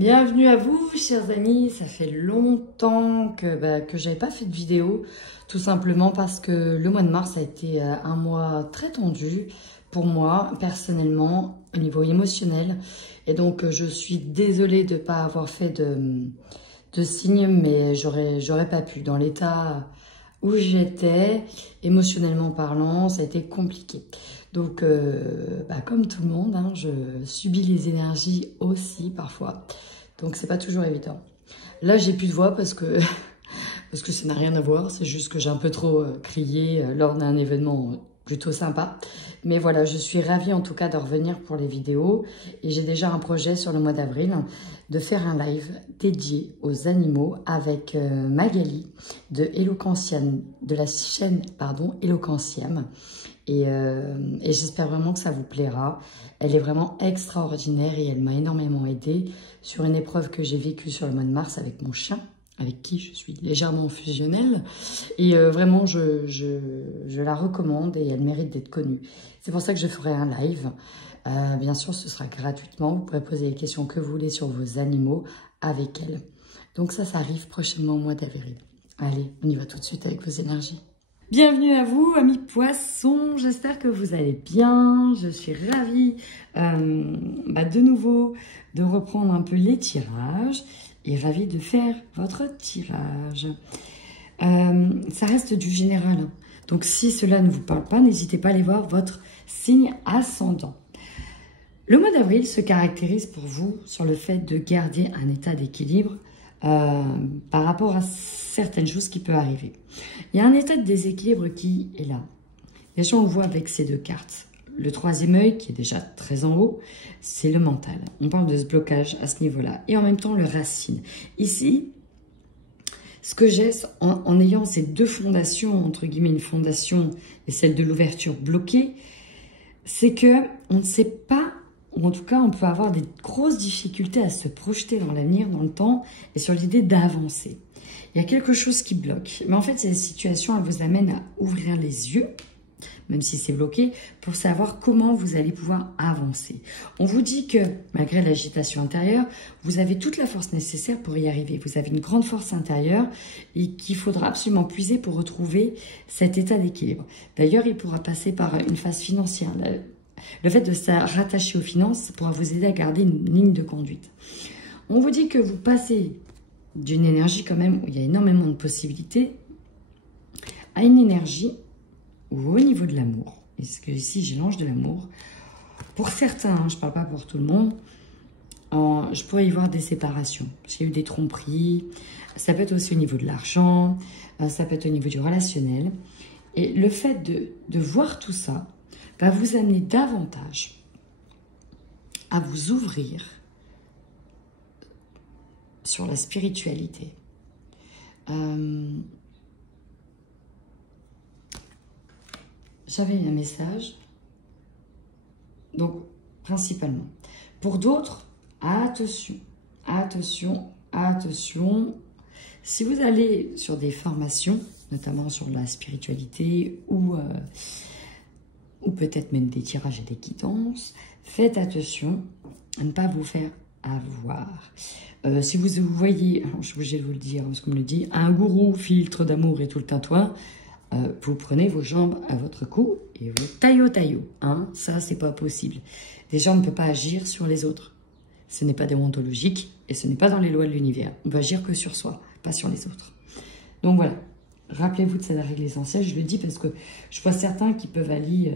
Bienvenue à vous, chers amis. Ça fait longtemps que j'avais pas fait de vidéo, tout simplement parce que le mois de mars a été un mois très tendu pour moi, personnellement, au niveau émotionnel. Et donc, je suis désolée de ne pas avoir fait de signes, mais j'aurais pas pu. Dans l'état où j'étais, émotionnellement parlant, ça a été compliqué. Donc, comme tout le monde, hein, je subis les énergies aussi parfois. Donc, c'est pas toujours évident. Là, j'ai plus de voix parce que ça n'a rien à voir. C'est juste que j'ai un peu trop crié lors d'un événement plutôt sympa. Mais voilà, je suis ravie en tout cas de revenir pour les vidéos. Et j'ai déjà un projet sur le mois d'avril de faire un live dédié aux animaux avec Magali de Eloquentiam, de la chaîne Eloquentiam. Et j'espère vraiment que ça vous plaira. Elle est vraiment extraordinaire et elle m'a énormément aidée sur une épreuve que j'ai vécue sur le mois de mars avec mon chien, avec qui je suis légèrement fusionnelle. Et vraiment, je la recommande et elle mérite d'être connue. C'est pour ça que je ferai un live. Bien sûr, ce sera gratuitement. Vous pourrez poser les questions que vous voulez sur vos animaux avec elle. Donc ça arrive prochainement au mois d'avril. Allez, on y va tout de suite avec vos énergies. Bienvenue à vous, amis poissons, j'espère que vous allez bien. Je suis ravie de nouveau de reprendre un peu les tirages et ravie de faire votre tirage. Ça reste du général, hein. Donc si cela ne vous parle pas, n'hésitez pas à aller voir votre signe ascendant. Le mois d'avril se caractérise pour vous sur le fait de garder un état d'équilibre par rapport à certaines choses qui peuvent arriver. Il y a un état de déséquilibre qui est là. Déjà, on le voit avec ces deux cartes. Le troisième œil, qui est déjà très en haut, c'est le mental. On parle de ce blocage à ce niveau-là. Et en même temps, le racine. Ici, ce que j'ai en ayant ces deux fondations, entre guillemets, une fondation et celle de l'ouverture bloquée, c'est que on ne sait pas, ou en tout cas, on peut avoir des grosses difficultés à se projeter dans l'avenir, dans le temps, et sur l'idée d'avancer. Il y a quelque chose qui bloque. Mais en fait, cette situation, elle vous amène à ouvrir les yeux, même si c'est bloqué, pour savoir comment vous allez pouvoir avancer. On vous dit que, malgré l'agitation intérieure, vous avez toute la force nécessaire pour y arriver. Vous avez une grande force intérieure et qu'il faudra absolument puiser pour retrouver cet état d'équilibre. D'ailleurs, il pourra passer par une phase financière. Le fait de se rattacher aux finances pourra vous aider à garder une ligne de conduite. On vous dit que vous passez d'une énergie quand même où il y a énormément de possibilités à une énergie où au niveau de l'amour, parce que ici j'ai l'ange de l'amour, pour certains, hein, je ne parle pas pour tout le monde, je pourrais y voir des séparations, parce qu'il y a eu des tromperies, ça peut être aussi au niveau de l'argent, ça peut être au niveau du relationnel, et le fait de voir tout ça va vous amener davantage à vous ouvrir sur la spiritualité. J'avais un message, donc principalement. Pour d'autres, attention, attention, attention. Si vous allez sur des formations, notamment sur la spiritualité ou peut-être même des tirages et des guidances, faites attention à ne pas vous faire avoir. Si vous voyez, je suis obligée de vous le dire, parce qu'on me le dit, un gourou filtre d'amour et tout le tintouin, vous prenez vos jambes à votre cou et vous taillot. Hein, ça, c'est pas possible. Déjà, on ne peut pas agir sur les autres. Ce n'est pas déontologique et ce n'est pas dans les lois de l'univers. On va agir que sur soi, pas sur les autres. Donc voilà. Rappelez-vous de cette règle essentielle. Je le dis parce que je vois certains qui peuvent aller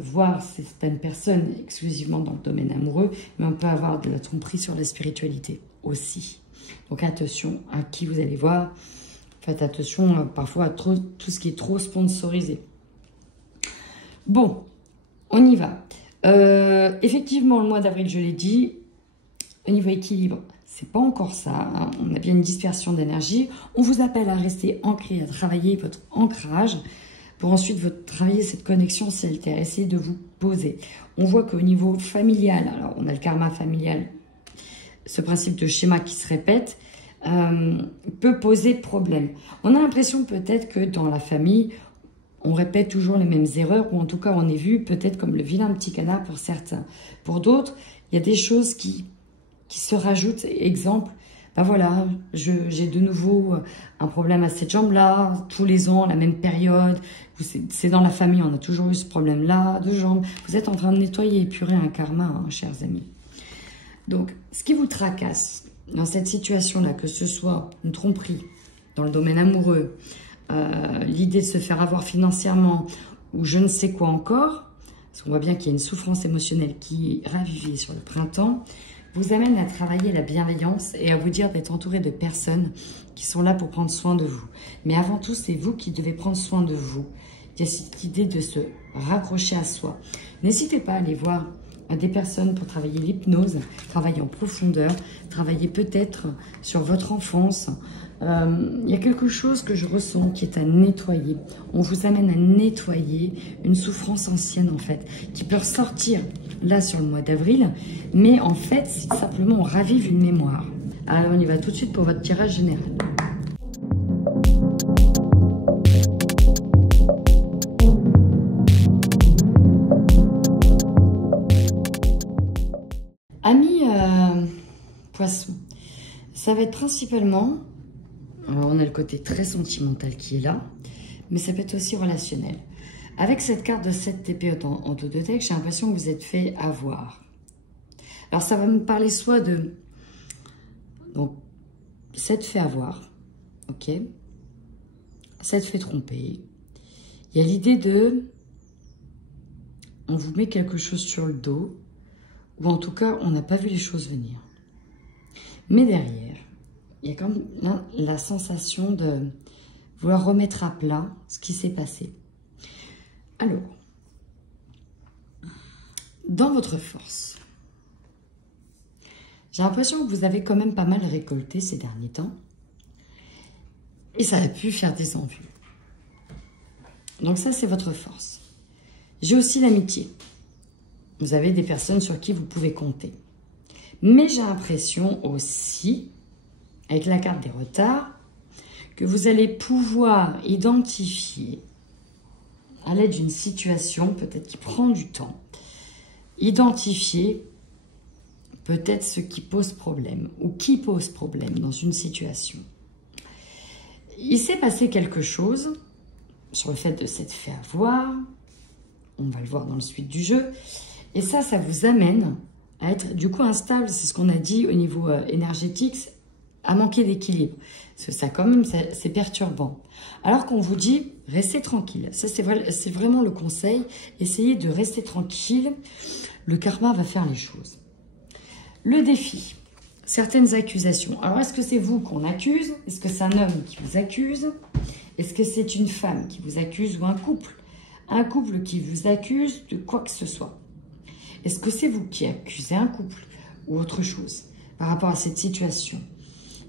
voir certaines personnes exclusivement dans le domaine amoureux, mais on peut avoir de la tromperie sur la spiritualité aussi. Donc attention à qui vous allez voir. Faites attention parfois à tout ce qui est trop sponsorisé. Bon, on y va. Effectivement, le mois d'avril, je l'ai dit, au niveau équilibre, c'est pas encore ça, hein. On a bien une dispersion d'énergie. On vous appelle à rester ancré, à travailler votre ancrage pour ensuite travailler cette connexion salutaire. Essayez de vous poser. On voit qu'au niveau familial, alors on a le karma familial, ce principe de schéma qui se répète, peut poser problème. On a l'impression peut-être que dans la famille, on répète toujours les mêmes erreurs, ou en tout cas on est vu peut-être comme le vilain petit canard pour certains. Pour d'autres, il y a des choses qui qui se rajoutent. Exemple, ben voilà, j'ai de nouveau un problème à cette jambe-là, tous les ans, la même période. C'est dans la famille, on a toujours eu ce problème-là, de jambes. Vous êtes en train de nettoyer, épurer un karma, hein, chers amis. Donc, ce qui vous tracasse dans cette situation-là, que ce soit une tromperie dans le domaine amoureux, l'idée de se faire avoir financièrement ou je ne sais quoi encore, parce qu'on voit bien qu'il y a une souffrance émotionnelle qui est ravivée sur le printemps, vous amène à travailler la bienveillance et à vous dire d'être entouré de personnes qui sont là pour prendre soin de vous. Mais avant tout, c'est vous qui devez prendre soin de vous. Il y a cette idée de se raccrocher à soi. N'hésitez pas à aller voir des personnes pour travailler l'hypnose, travailler en profondeur, travailler peut-être sur votre enfance. Il y a quelque chose que je ressens qui est à nettoyer. On vous amène à nettoyer une souffrance ancienne en fait, qui peut ressortir là sur le mois d'avril, mais en fait, c'est simplement on ravive une mémoire. Alors on y va tout de suite pour votre tirage général. Amis poissons, ça va être principalement, alors on a le côté très sentimental qui est là, mais ça peut être aussi relationnel. Avec cette carte de 7 TP en dos de deck, j'ai l'impression que vous êtes fait avoir. Alors ça va me parler soit de, donc, 7 fait avoir, ok, 7 fait tromper. Il y a l'idée de, on vous met quelque chose sur le dos, ou en tout cas, on n'a pas vu les choses venir. Mais derrière, il y a quand même la sensation de vouloir remettre à plat ce qui s'est passé. Alors, dans votre force, j'ai l'impression que vous avez quand même pas mal récolté ces derniers temps. Et ça a pu faire des envies. Donc ça, c'est votre force. J'ai aussi l'amitié. Vous avez des personnes sur qui vous pouvez compter. Mais j'ai l'impression aussi, avec la carte des retards, que vous allez pouvoir identifier, à l'aide d'une situation peut-être qui prend du temps, identifier peut-être ce qui pose problème ou qui pose problème dans une situation. Il s'est passé quelque chose sur le fait de s'être fait avoir, on va le voir dans le suite du jeu, et ça vous amène à être du coup instable, c'est ce qu'on a dit au niveau énergétique, à manquer d'équilibre. Parce que ça quand même, c'est perturbant. Alors qu'on vous dit, restez tranquille. Ça, c'est vraiment le conseil. Essayez de rester tranquille. Le karma va faire les choses. Le défi, certaines accusations. Alors, est-ce que c'est vous qu'on accuse? Est-ce que c'est un homme qui vous accuse? Est-ce que c'est une femme qui vous accuse ou un couple? Un couple qui vous accuse de quoi que ce soit. Est-ce que c'est vous qui accusez un couple ou autre chose par rapport à cette situation?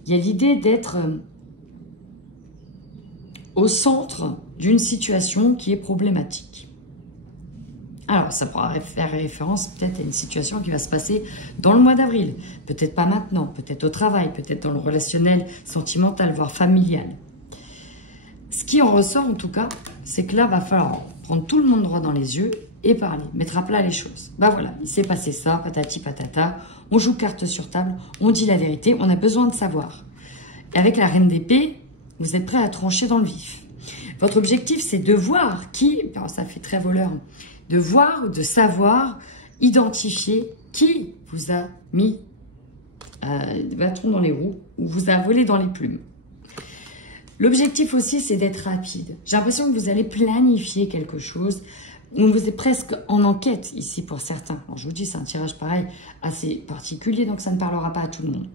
Il y a l'idée d'être au centre d'une situation qui est problématique. Alors, ça pourra faire référence peut-être à une situation qui va se passer dans le mois d'avril. Peut-être pas maintenant, peut-être au travail, peut-être dans le relationnel, sentimental, voire familial. Ce qui en ressort en tout cas, c'est que là, va falloir prendre tout le monde droit dans les yeux et parler, mettre à plat les choses. Ben voilà, il s'est passé ça, patati patata, on joue carte sur table, on dit la vérité, on a besoin de savoir. Et avec la reine d'épée, vous êtes prêt à trancher dans le vif. Votre objectif, c'est de voir qui, alors ça fait très voleur, de voir, de savoir, identifier qui vous a mis des bâtons dans les roues ou vous a volé dans les plumes. L'objectif aussi, c'est d'être rapide. J'ai l'impression que vous allez planifier quelque chose. Vous êtes presque en enquête ici pour certains. Alors, je vous dis, c'est un tirage pareil assez particulier, donc ça ne parlera pas à tout le monde.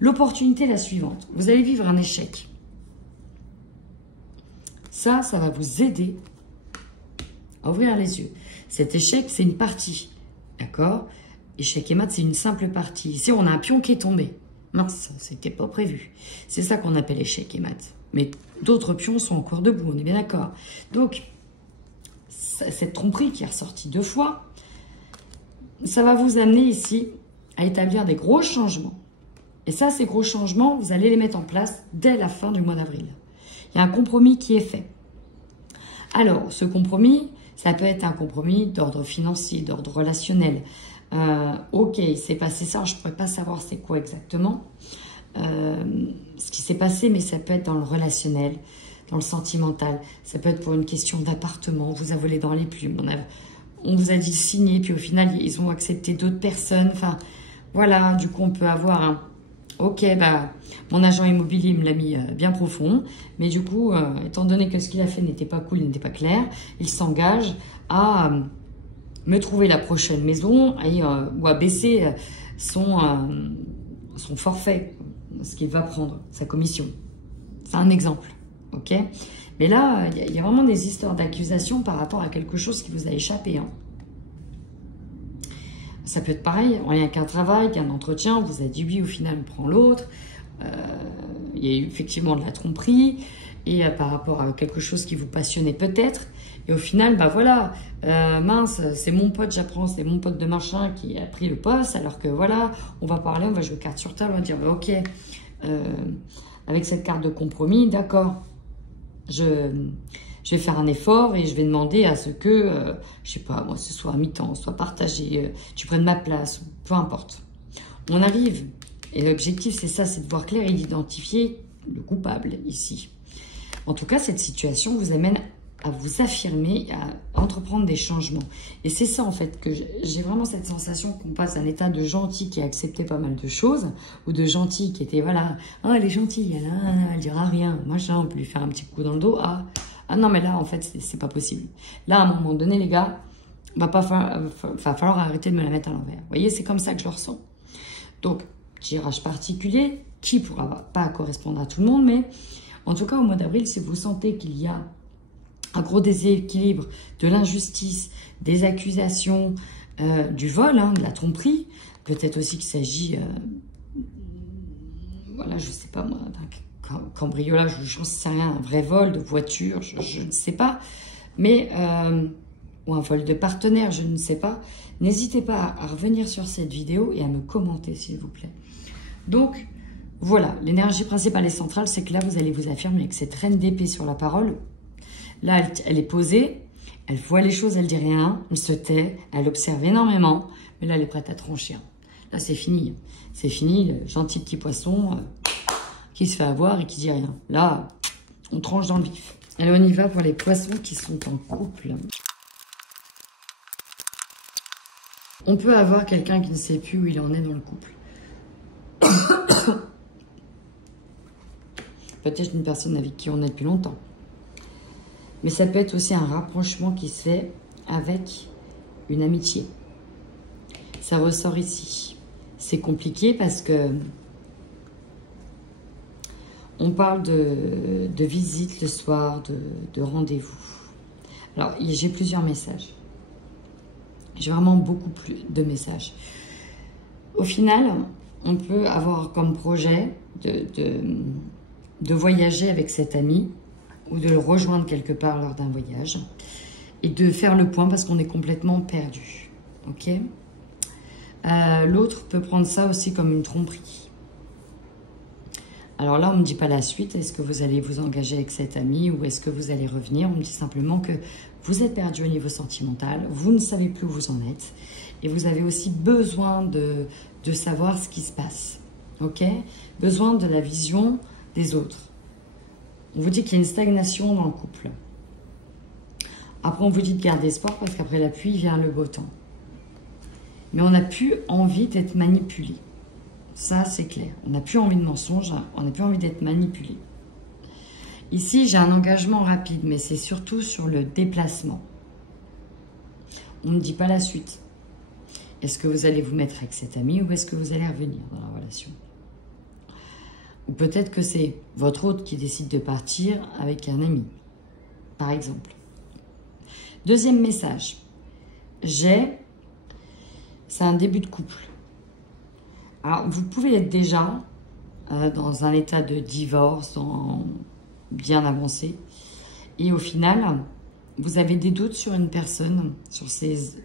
L'opportunité est la suivante. Vous allez vivre un échec. Ça va vous aider à ouvrir les yeux. Cet échec, c'est une partie. D'accord? Échec et mat, c'est une simple partie. Ici, on a un pion qui est tombé. Mince, c'était pas prévu. C'est ça qu'on appelle échec et mat. Mais d'autres pions sont encore debout, on est bien d'accord. Donc, cette tromperie qui est ressortie 2 fois, ça va vous amener ici à établir des gros changements. Et ça, ces gros changements, vous allez les mettre en place dès la fin du mois d'avril. Il y a un compromis qui est fait. Alors, ce compromis, ça peut être un compromis d'ordre financier, d'ordre relationnel, Ok, il s'est passé ça, je ne pourrais pas savoir c'est quoi exactement. Ce qui s'est passé, mais ça peut être dans le relationnel, dans le sentimental. Ça peut être pour une question d'appartement. On vous a volé dans les plumes. On vous a dit de signer, puis au final, ils ont accepté d'autres personnes. Enfin, voilà, du coup, on peut avoir un... Ok, bah, mon agent immobilier me l'a mis bien profond, mais du coup, étant donné que ce qu'il a fait n'était pas cool, n'était pas clair, il s'engage à me trouver la prochaine maison ou à baisser son forfait, ce qu'il va prendre, sa commission. C'est un exemple, ok? Mais là, il y a vraiment des histoires d'accusation par rapport à quelque chose qui vous a échappé, hein. Ça peut être pareil, en lien qu'un travail, qu'un entretien, on vous a dit oui, au final, on prend l'autre. Il y a eu effectivement de la tromperie, et par rapport à quelque chose qui vous passionnait peut-être. Et au final, bah voilà, mince, c'est mon pote, j'apprends, c'est mon pote de machin qui a pris le poste, alors que voilà, on va parler, on va jouer carte sur table, on va dire, bah, ok, avec cette carte de compromis, d'accord, je vais faire un effort et je vais demander à ce que, je sais pas, moi, ce soit à mi-temps, soit partagé, tu prennes ma place, peu importe. On arrive, et l'objectif c'est ça, c'est de voir clair et d'identifier le coupable ici. En tout cas, cette situation vous amène à vous affirmer, à entreprendre des changements. Et c'est ça en fait, que j'ai vraiment cette sensation qu'on passe d'un état de gentil qui acceptait pas mal de choses, ou de gentil qui était, voilà, oh, elle est gentille, elle dira rien, machin, on peut lui faire un petit coup dans le dos, ah non, mais là, en fait, c'est pas possible. Là, à un moment donné, les gars, va falloir arrêter de me la mettre à l'envers. Vous voyez, c'est comme ça que je le ressens. Donc, tirage particulier, qui pourra pas correspondre à tout le monde, mais en tout cas, au mois d'avril, si vous sentez qu'il y a un gros déséquilibre, de l'injustice, des accusations, du vol, hein, de la tromperie, peut-être aussi qu'il s'agit, voilà, je sais pas moi, d'un cambriolage, j'en sais rien, un vrai vol de voiture, je ne sais pas, mais, ou un vol de partenaire, je ne sais pas. N'hésitez pas à revenir sur cette vidéo et à me commenter, s'il vous plaît. Donc, voilà, l'énergie principale et centrale, c'est que là, vous allez vous affirmer avec cette reine d'épée sur la parole. Là, elle est posée, elle voit les choses, elle dit rien, elle se tait, elle observe énormément, mais là, elle est prête à trancher. Là, c'est fini. C'est fini, le gentil petit poisson qui se fait avoir et qui dit rien. Là, on tranche dans le vif. Allez, on y va pour les poissons qui sont en couple. On peut avoir quelqu'un qui ne sait plus où il en est dans le couple. Peut-être une personne avec qui on est depuis longtemps. Mais ça peut être aussi un rapprochement qui se fait avec une amitié. Ça ressort ici. C'est compliqué parce que on parle de visite le soir, de rendez-vous. Alors, j'ai plusieurs messages. J'ai vraiment beaucoup plus de messages. Au final, on peut avoir comme projet de voyager avec cet ami ou de le rejoindre quelque part lors d'un voyage et de faire le point parce qu'on est complètement perdu. Ok ? L'autre peut prendre ça aussi comme une tromperie. Alors là, on ne me dit pas la suite. Est-ce que vous allez vous engager avec cet ami ou est-ce que vous allez revenir? On me dit simplement que vous êtes perdu au niveau sentimental, vous ne savez plus où vous en êtes et vous avez aussi besoin de savoir ce qui se passe. Ok? Besoin de la vision des autres. On vous dit qu'il y a une stagnation dans le couple. Après, on vous dit de garder espoir parce qu'après la pluie vient le beau temps. Mais on n'a plus envie d'être manipulé. Ça, c'est clair. On n'a plus envie de mensonges, on n'a plus envie d'être manipulé. Ici, j'ai un engagement rapide, mais c'est surtout sur le déplacement. On ne dit pas la suite. Est-ce que vous allez vous mettre avec cet ami ou est-ce que vous allez revenir dans la relation? Ou peut-être que c'est votre hôte qui décide de partir avec un ami, par exemple. Deuxième message. C'est un début de couple. Alors, vous pouvez être déjà dans un état de divorce bien avancé. Et au final, vous avez des doutes sur une personne, sur ses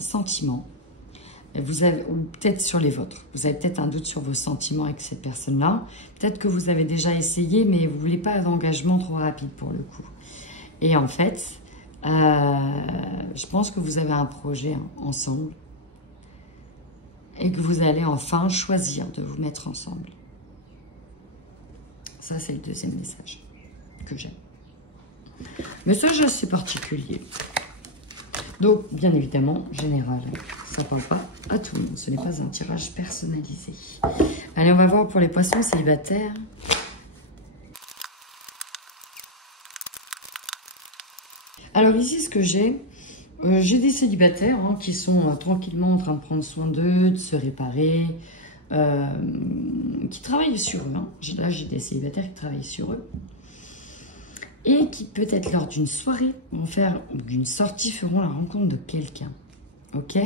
sentiments. Ou peut-être sur les vôtres. Vous avez peut-être un doute sur vos sentiments avec cette personne-là. Peut-être que vous avez déjà essayé, mais vous ne voulez pas d'engagement trop rapide pour le coup. Et en fait, Je pense que vous avez un projet ensemble et que vous allez enfin choisir de vous mettre ensemble. Ça, c'est le deuxième message que j'ai. Message assez particulier. Donc, bien évidemment, général, ça ne parle pas à tout le monde. Ce n'est pas un tirage personnalisé. Allez, on va voir pour les poissons célibataires. Alors ici, ce que j'ai des célibataires qui sont tranquillement en train de prendre soin d'eux, de se réparer, qui travaillent sur eux. Là, j'ai des célibataires qui travaillent sur eux. Et qui, peut-être lors d'une soirée, vont faire, ou d'une sortie, feront la rencontre de quelqu'un. Ok?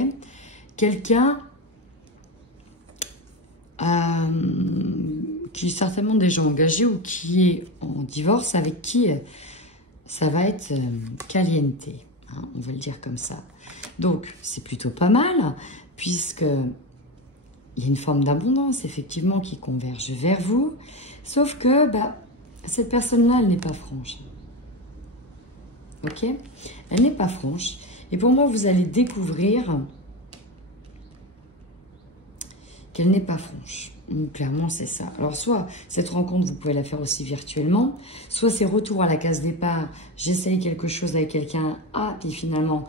Quelqu'un qui est certainement déjà engagé ou qui est en divorce, avec qui ça va être caliente. On va le dire comme ça. Donc, c'est plutôt pas mal, puisque il y a une forme d'abondance, effectivement, qui converge vers vous. Sauf que, cette personne-là, elle n'est pas franche. Ok? Elle n'est pas franche. Et pour moi, vous allez découvrir qu'elle n'est pas franche. Clairement, c'est ça. Alors, soit cette rencontre, vous pouvez la faire aussi virtuellement, soit c'est retour à la case départ, j'essaye quelque chose avec quelqu'un, puis finalement,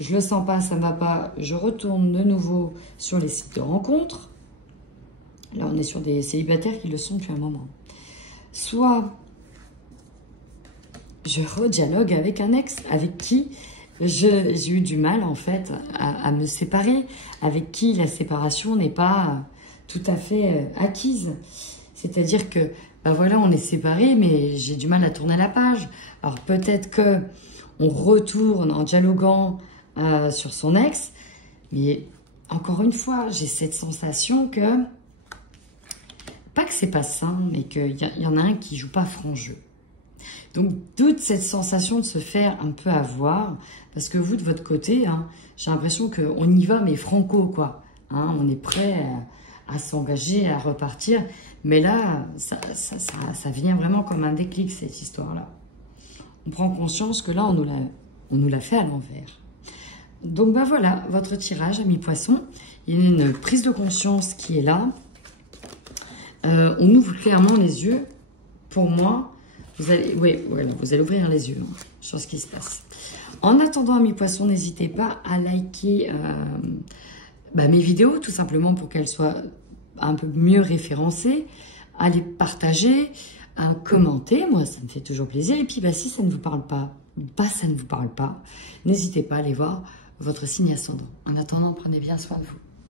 je le sens pas, ça ne va pas, je retourne de nouveau sur les sites de rencontres. Là, on est sur des célibataires qui le sont depuis un moment. Soit je redialogue avec un ex, avec qui j'ai eu du mal, en fait, à me séparer, avec qui la séparation n'est pas tout à fait acquise. C'est-à-dire que, voilà, on est séparés, mais j'ai du mal à tourner la page. Alors, peut-être que on retourne en dialoguant sur son ex, mais encore une fois, j'ai cette sensation que, pas que c'est pas sain, mais qu'il y en a un qui joue pas franc jeu. Donc, toute cette sensation de se faire un peu avoir, parce que vous, de votre côté, j'ai l'impression qu'on y va, mais franco, quoi. On est prêt à s'engager, à repartir. Mais là, ça vient vraiment comme un déclic, cette histoire-là. On prend conscience que là, on nous l'a fait à l'envers. Donc, voilà, votre tirage, amis poissons. Il y a une prise de conscience qui est là. On ouvre clairement les yeux. Pour moi, vous allez ouvrir les yeux sur ce qui se passe. En attendant, amis poissons, n'hésitez pas à liker mes vidéos, tout simplement pour qu'elles soient un peu mieux référencées, à les partager, à commenter. Moi, ça me fait toujours plaisir. Et puis, si ça ne vous parle pas, ça ne vous parle pas, n'hésitez pas à aller voir votre signe ascendant. En attendant, prenez bien soin de vous.